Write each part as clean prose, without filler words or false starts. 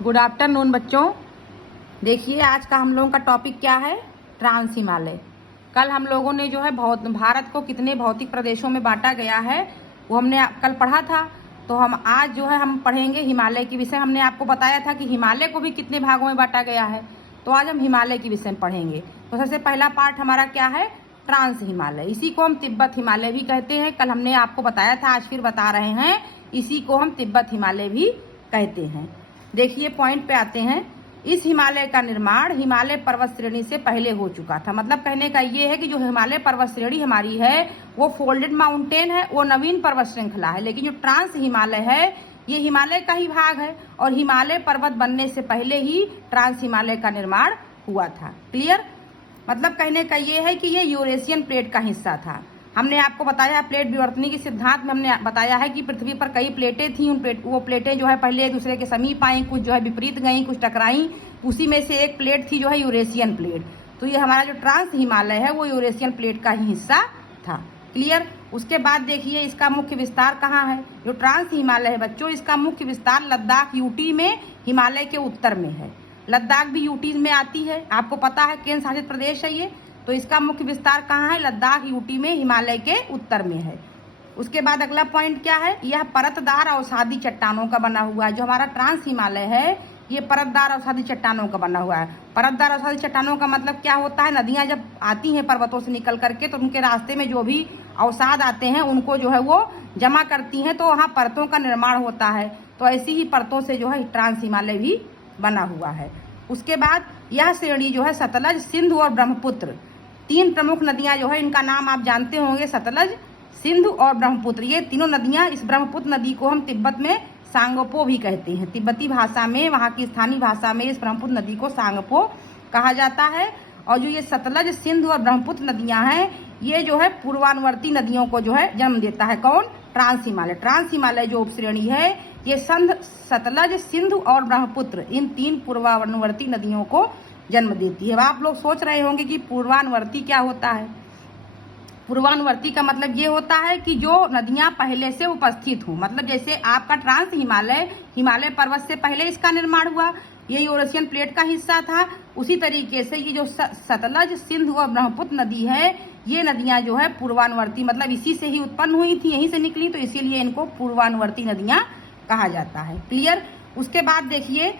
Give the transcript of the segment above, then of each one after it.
Good afternoon बच्चों। देखिए आज का हम लोगों का टॉपिक क्या है, ट्रांस हिमालय। कल हम लोगों ने जो है भारत को कितने भौतिक प्रदेशों में बांटा गया है वो हमने कल पढ़ा था। तो हम आज जो है हम पढ़ेंगे हिमालय के विषय। हमने आपको बताया था कि हिमालय को भी कितने भागों में बांटा गया है, तो आज हम हिमालय के विषय में पढ़ेंगे। तो सबसे पहला पार्ट हमारा क्या है, ट्रांस हिमालय। इसी को हम तिब्बत हिमालय भी कहते हैं। कल हमने आपको बताया था, आज फिर बता रहे हैं, इसी को हम तिब्बत हिमालय भी कहते हैं। देखिए पॉइंट पे आते हैं। इस हिमालय का निर्माण हिमालय पर्वत श्रेणी से पहले हो चुका था। मतलब कहने का ये है कि जो हिमालय पर्वत श्रेणी हमारी है वो फोल्डेड माउंटेन है, वो नवीन पर्वत श्रृंखला है। लेकिन जो ट्रांस हिमालय है ये हिमालय का ही भाग है और हिमालय पर्वत बनने से पहले ही ट्रांस हिमालय का निर्माण हुआ था। क्लियर? मतलब कहने का ये है कि ये यूरेशियन प्लेट का हिस्सा था। हमने आपको बताया प्लेट विवर्तनी के सिद्धांत में हमने बताया है कि पृथ्वी पर कई प्लेटें थी। वो प्लेटें जो है पहले एक दूसरे के समीप आई, कुछ जो है विपरीत गई, कुछ टकराई। उसी में से एक प्लेट थी जो है यूरेशियन प्लेट। तो ये हमारा जो ट्रांस हिमालय है वो यूरेशियन प्लेट का ही हिस्सा था। क्लियर? उसके बाद देखिए इसका मुख्य विस्तार कहाँ है। जो ट्रांस हिमालय है बच्चों, इसका मुख्य विस्तार लद्दाख यूटी में हिमालय के उत्तर में है। लद्दाख भी यूटी में आती है, आपको पता है, केंद्र शासित प्रदेश है ये। तो इसका मुख्य विस्तार कहाँ है, लद्दाख यूटी में हिमालय के उत्तर में है। उसके बाद अगला पॉइंट क्या है, यह परतदार अवसादी चट्टानों का बना हुआ है। जो हमारा ट्रांस हिमालय है ये परतदार अवसादी चट्टानों का बना हुआ है। परतदार अवसादी चट्टानों का मतलब क्या होता है, नदियां जब आती हैं पर्वतों से निकल करके तो उनके रास्ते में जो भी अवसाद आते हैं उनको जो है वो जमा करती हैं, तो वहाँ परतों का निर्माण होता है। तो ऐसी ही परतों से जो है ट्रांस हिमालय भी बना हुआ है। उसके बाद यह श्रेणी जो है सतलज, सिंधु और ब्रह्मपुत्र, तीन प्रमुख नदियां जो है इनका नाम आप जानते होंगे, सतलज, सिंधु और ब्रह्मपुत्र। ये तीनों नदियां, इस ब्रह्मपुत्र नदी को हम तिब्बत में सांगपो भी कहते हैं। तिब्बती भाषा में, वहाँ की स्थानीय भाषा में इस ब्रह्मपुत्र नदी को सांगपो कहा जाता है। और जो ये सतलज, सिंधु और ब्रह्मपुत्र नदियां हैं ये जो है पूर्वानुवर्ती नदियों को जो है जन्म देता है। कौन? ट्रांस हिमालय। ट्रांस हिमालय जो उपश्रेणी है ये सतलज, सिंधु और ब्रह्मपुत्र, इन तीन पूर्वानुवर्ती नदियों को जन्म देती है। अब आप लोग सोच रहे होंगे कि पूर्वानुवर्ती क्या होता है। पूर्वानुवर्ती का मतलब ये होता है कि जो नदियां पहले से उपस्थित हों। मतलब जैसे आपका ट्रांस हिमालय, हिमालय पर्वत से पहले इसका निर्माण हुआ, ये यूरेशियन प्लेट का हिस्सा था। उसी तरीके से ये जो सतलज, सिंधु और ब्रह्मपुत्र नदी है ये नदियां जो है पूर्वानुवर्ती, मतलब इसी से ही उत्पन्न हुई थी, यहीं से निकली, तो इसीलिए इनको पूर्वानुवर्ती नदियां कहा जाता है। क्लियर? उसके बाद देखिए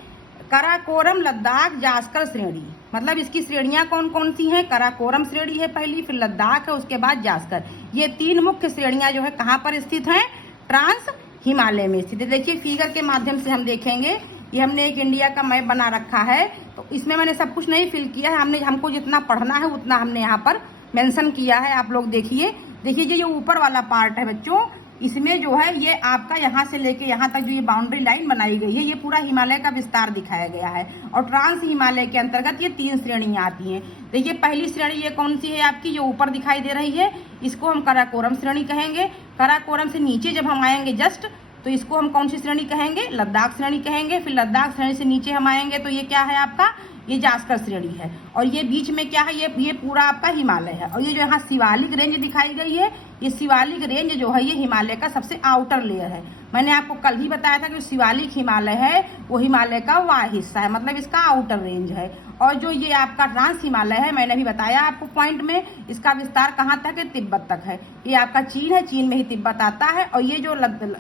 कराकोरम, लद्दाख, जास्कर श्रेणी। मतलब इसकी श्रेणियां कौन कौन सी हैं, कराकोरम श्रेणी है पहली, फिर लद्दाख है, उसके बाद जास्कर। ये तीन मुख्य श्रेणियां जो है कहाँ पर स्थित हैं, ट्रांस हिमालय में स्थित है। देखिए फिगर के माध्यम से हम देखेंगे, ये हमने एक इंडिया का मैप बना रखा है, तो इसमें मैंने सब कुछ नहीं फिल किया है। हमको जितना पढ़ना है उतना हमने यहाँ पर मेंशन किया है। आप लोग देखिए ये जो ऊपर वाला पार्ट है बच्चों, इसमें जो है ये आपका यहाँ से लेके यहाँ तक जो ये बाउंड्री लाइन बनाई गई है ये पूरा हिमालय का विस्तार दिखाया गया है। और ट्रांस हिमालय के अंतर्गत ये तीन श्रेणियां आती हैं। देखिए पहली श्रेणी ये कौन सी है आपकी, जो ऊपर दिखाई दे रही है, इसको हम कराकोरम श्रेणी कहेंगे। कराकोरम से नीचे जब हम आएंगे जस्ट, तो इसको हम कौन सी श्रेणी कहेंगे, लद्दाख श्रेणी कहेंगे। फिर लद्दाख श्रेणी से नीचे हम आएंगे तो ये क्या है आपका, ये जास्कर श्रेणी है। और ये बीच में क्या है, ये पूरा आपका हिमालय है। और ये जो यहाँ शिवालिक रेंज दिखाई गई है, ये शिवालिक रेंज जो है ये हिमालय का सबसे आउटर लेयर है। मैंने आपको कल भी बताया था कि शिवालिक हिमालय है वो हिमालय का वाह हिस्सा है, मतलब इसका आउटर रेंज है। और जो ये आपका ट्रांस हिमालय है, मैंने भी बताया आपको पॉइंट में, इसका विस्तार कहाँ तक है, तिब्बत तक है। ये आपका चीन है, चीन में ही तिब्बत आता है। और ये जो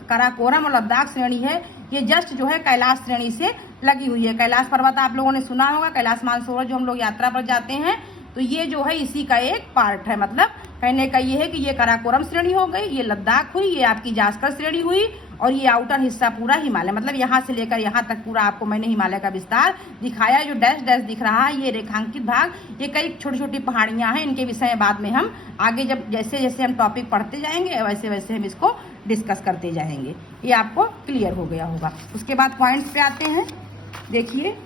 कराकोरम और लद्दाख श्रेणी है ये जस्ट जो है कैलाश श्रेणी से लगी हुई है। कैलाश पर्वत आप लोगों ने सुना होगा, कैलाश मानसरोवर जो हम लोग यात्रा पर जाते हैं, तो ये जो है इसी का एक पार्ट है। मतलब कहने का ये है कि ये कराकोरम श्रेणी हो गई, ये लद्दाख हुई, ये आपकी जास्कर श्रेणी हुई, और ये आउटर हिस्सा पूरा हिमालय, मतलब यहाँ से लेकर यहाँ तक पूरा आपको मैंने हिमालय का विस्तार दिखाया। जो डैश डैश दिख रहा है ये रेखांकित भाग, ये कई छोटी छोटी पहाड़ियाँ हैं, इनके विषय में बाद में हम आगे जब जैसे जैसे हम टॉपिक पढ़ते जाएंगे वैसे वैसे हम इसको डिस्कस करते जाएंगे। ये आपको क्लियर हो गया होगा। उसके बाद पॉइंट्स पे आते हैं। देखिए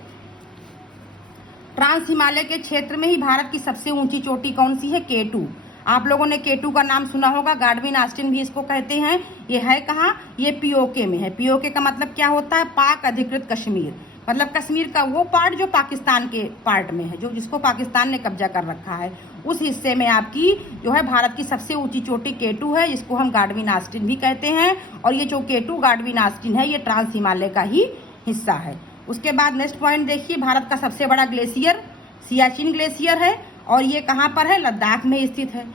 ट्रांस हिमालय के क्षेत्र में ही भारत की सबसे ऊंची चोटी कौन सी है, K2। आप लोगों ने K2 का नाम सुना होगा, गार्डविन आस्टिन भी इसको कहते हैं। ये है कहाँ, ये पीओके में है। पीओके का मतलब क्या होता है, पाक अधिकृत कश्मीर। मतलब कश्मीर का वो पार्ट जो पाकिस्तान के पार्ट में है, जो जिसको पाकिस्तान ने कब्जा कर रखा है, उस हिस्से में आपकी जो है भारत की सबसे ऊंची चोटी K2 है, जिसको हम गार्डविन आस्टिन भी कहते हैं। और ये जो K2 गार्डविन आस्टिन है ये ट्रांस हिमालय का ही हिस्सा है। उसके बाद नेक्स्ट पॉइंट देखिए, भारत का सबसे बड़ा ग्लेशियर सियाचिन ग्लेशियर है और ये कहाँ पर है? लद्दाख में स्थित है।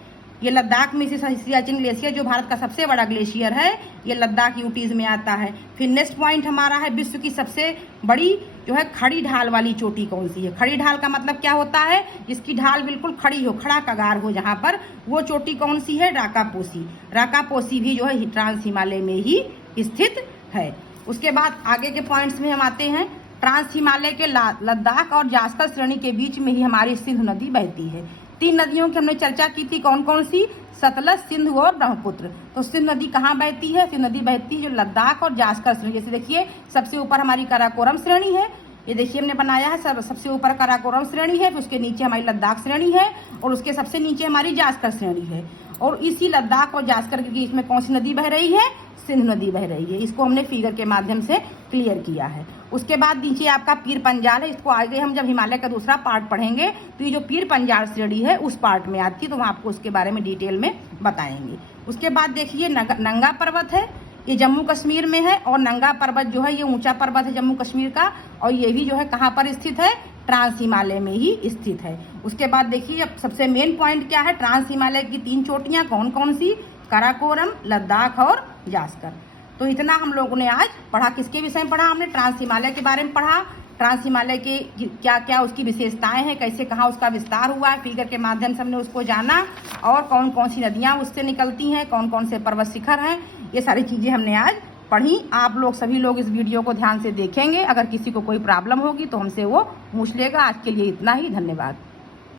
ये लद्दाख में सियाचिन ग्लेशियर जो भारत का सबसे बड़ा ग्लेशियर है, ये लद्दाख यूटीज में आता है। फिर नेक्स्ट पॉइंट हमारा है, विश्व की सबसे बड़ी जो है खड़ी ढाल वाली चोटी कौन सी है? खड़ी ढाल का मतलब क्या होता है? जिसकी ढाल बिल्कुल खड़ी हो, खड़ा कगार हो जहाँ पर, वो चोटी कौन सी है? राकापोसी। राकापोसी भी जो है ट्रांस हिमालय में ही स्थित है। उसके बाद आगे के पॉइंट्स में हम आते हैं। ट्रांस हिमालय के लद्दाख और जास्कर श्रेणी के बीच में ही हमारी सिंधु नदी बहती है। 3 नदियों की हमने चर्चा की थी, कौन कौन सी? सतलज, सिंधु और ब्रह्मपुत्र। तो सिंधु नदी कहाँ बहती है? सिंधु नदी बहती है जो लद्दाख और जास्कर श्रेणी, जैसे देखिए सबसे ऊपर हमारी काराकोरम श्रेणी है, ये देखिए हमने बनाया है, सबसे ऊपर काराकोरम श्रेणी है, फिर उसके नीचे हमारी लद्दाख श्रेणी है और उसके सबसे नीचे हमारी जास्कर श्रेणी है। और इसी लद्दाख और जास्कर के बीच में कौन सी नदी बह रही है? सिंधु नदी बह रही है। इसको हमने फिगर के माध्यम से क्लियर किया है। उसके बाद नीचे आपका पीर पंजाल है, इसको आगे हम जब हिमालय का दूसरा पार्ट पढ़ेंगे तो ये जो पीर पंजाल श्रेणी है उस पार्ट में आती है, तो हम आपको उसके बारे में डिटेल में बताएंगे। उसके बाद देखिए नंगा पर्वत है, ये जम्मू कश्मीर में है और नंगा पर्वत जो है ये ऊंचा पर्वत है जम्मू कश्मीर का, और ये भी जो है कहाँ पर स्थित है? ट्रांस हिमालय में ही स्थित है। उसके बाद देखिए अब सबसे मेन पॉइंट क्या है? ट्रांस हिमालय की 3 चोटियां कौन कौन सी? काराकोरम, लद्दाख और जास्कर। तो इतना हम लोगों ने आज पढ़ा। किसके विषय में पढ़ा? हमने ट्रांस हिमालय के बारे में पढ़ा। ट्रांस हिमालय के क्या क्या उसकी विशेषताएं हैं, कैसे कहाँ उसका विस्तार हुआ है, फिगर के माध्यम से हमने उसको जाना, और कौन कौन सी नदियाँ उससे निकलती हैं, कौन कौन से पर्वत शिखर हैं, ये सारी चीज़ें हमने आज पढ़ी। आप लोग सभी लोग इस वीडियो को ध्यान से देखेंगे। अगर किसी को कोई प्रॉब्लम होगी तो हमसे वो पूछ लेगा। आज के लिए इतना ही, धन्यवाद।